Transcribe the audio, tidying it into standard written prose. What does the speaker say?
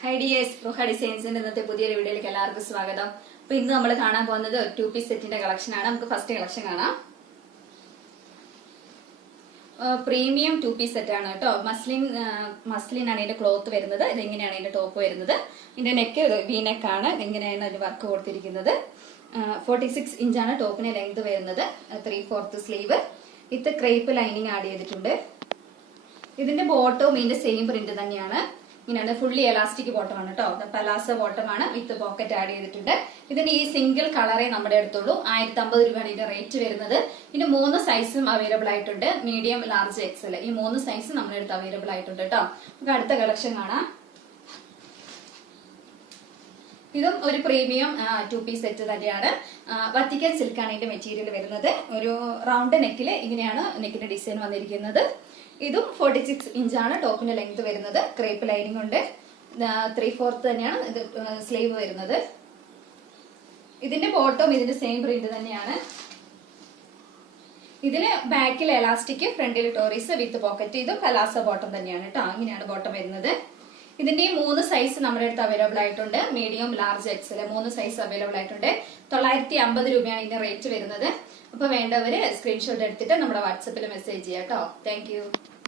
Hi dears റുഹ ഡിസൈൻസിന്റെ ഇന്നത്തെ പുതിയൊരു വീഡിയോയിലേക്ക് എല്ലാവർക്കും സ്വാഗതം. അപ്പൊ ഇന്ന് നമ്മൾ കാണാൻ പോകുന്നത് ഒരു 2 പീസ് സെറ്റിന്റെ കളക്ഷൻ ആണ്. നമുക്ക് ഫസ്റ്റ് കളക്ഷൻ കാണാം. പ്രീമിയം 2 പീസ് സെറ്റ് ആണ് കേട്ടോ. മസ്ലിൻ ആണ് ഇതിന്റെ ക്ലോത്ത് വരുന്നത്. ഇതെങ്ങനെയാണ് ഇതിന്റെ ടോപ്പ് വരുന്നത്. ഇതിന്റെ നെക്ക് വി നെക്ക് ആണ്. ഇതെങ്ങനെയാണ് ഒരു വർക്ക് കൊടുത്തിരിക്കുന്നത്. 46 ഇഞ്ചാണ് ടോപ്പിന് ലെങ്ത് വരുന്നത്. 3/4 sleeve with crepe lining add ചെയ്തിട്ടുണ്ട്. ഇതിന്റെ ബോട്ടവും ഇതിന്റെ സെയിം പ്രിന്റ് തന്നെയാണ്. ഇങ്ങനെയാണ് ഫുള്ളി എലാസ്റ്റിക് ബോട്ടം ആണ് കേട്ടോ. പലാസ ബോട്ടം ആണ് വിത്ത് പോക്കറ്റ് ആഡ് ചെയ്തിട്ടുണ്ട്. ഇതിന്റെ ഈ സിംഗിൾ കളറേ നമ്മുടെ അടുത്തുള്ളൂ. 1050 രൂപയാണ് ഇതിന്റെ റേറ്റ് വരുന്നത്. ഇതിന്റെ 3 സൈസും അവൈലബിൾ ആയിട്ടുണ്ട്. മീഡിയം, ലാർജ്, എക്സൽ ഈ 3 സൈസ് നമ്മുടെ അടുത്ത് അവൈലബിൾ ആയിട്ടുണ്ട് കേട്ടോ. നമുക്ക് അടുത്ത കളക്ഷൻ കാണാം. ഇതും ഒരു പ്രീമിയം 2 പീസ് സെറ്റ് തന്നെയാണ്. വത്തിക്കൻ സിൽക്കാണ് ഇതിന്റെ മെറ്റീരിയൽ വരുന്നത്. ഒരു റൗണ്ട് നെക്കില് ഇങ്ങനെയാണ് നെക്കിന്റെ ഡിസൈൻ വന്നിരിക്കുന്നത്. ഇതും 46 ഇഞ്ചാണ് ടോപ്പിന്റെ ലെങ്ത് വരുന്നത്. ക്രേപ്പ് ലൈനിങ് ഉണ്ട്. 3/4 തന്നെയാണ് ഇത് സ്ലീവ് വരുന്നത്. ഇതിന്റെ ബോട്ടം ഇതിന്റെ സെയിം പ്രിന്റ് തന്നെയാണ്. ഇതിന് ബാക്കിൽ എലാസ്റ്റിക്, ഫ്രണ്ടിൽ ടോറീസ് വിത്ത് പോക്കറ്റ്. ഇത് പലാസ ബോട്ടം തന്നെയാണ് കേട്ടോ. അങ്ങനെയാണ് ബോട്ടം വരുന്നത്. ഇതിന്റെ 3 സൈസ് നമ്മുടെ അടുത്ത് അവൈലബിൾ ആയിട്ടുണ്ട്. Medium, large, XL 3 size available ആയിട്ടുണ്ട്. 950 രൂപയാണ് ഇതിന്റെ റേറ്റ് വരുന്നത്. അപ്പൊ വേണ്ടവര് സ്ക്രീൻഷോട്ട് എടുത്തിട്ട് നമ്മുടെ വാട്സപ്പിൽ മെസ്സേജ് ചെയ്യാം കേട്ടോ. Thank you.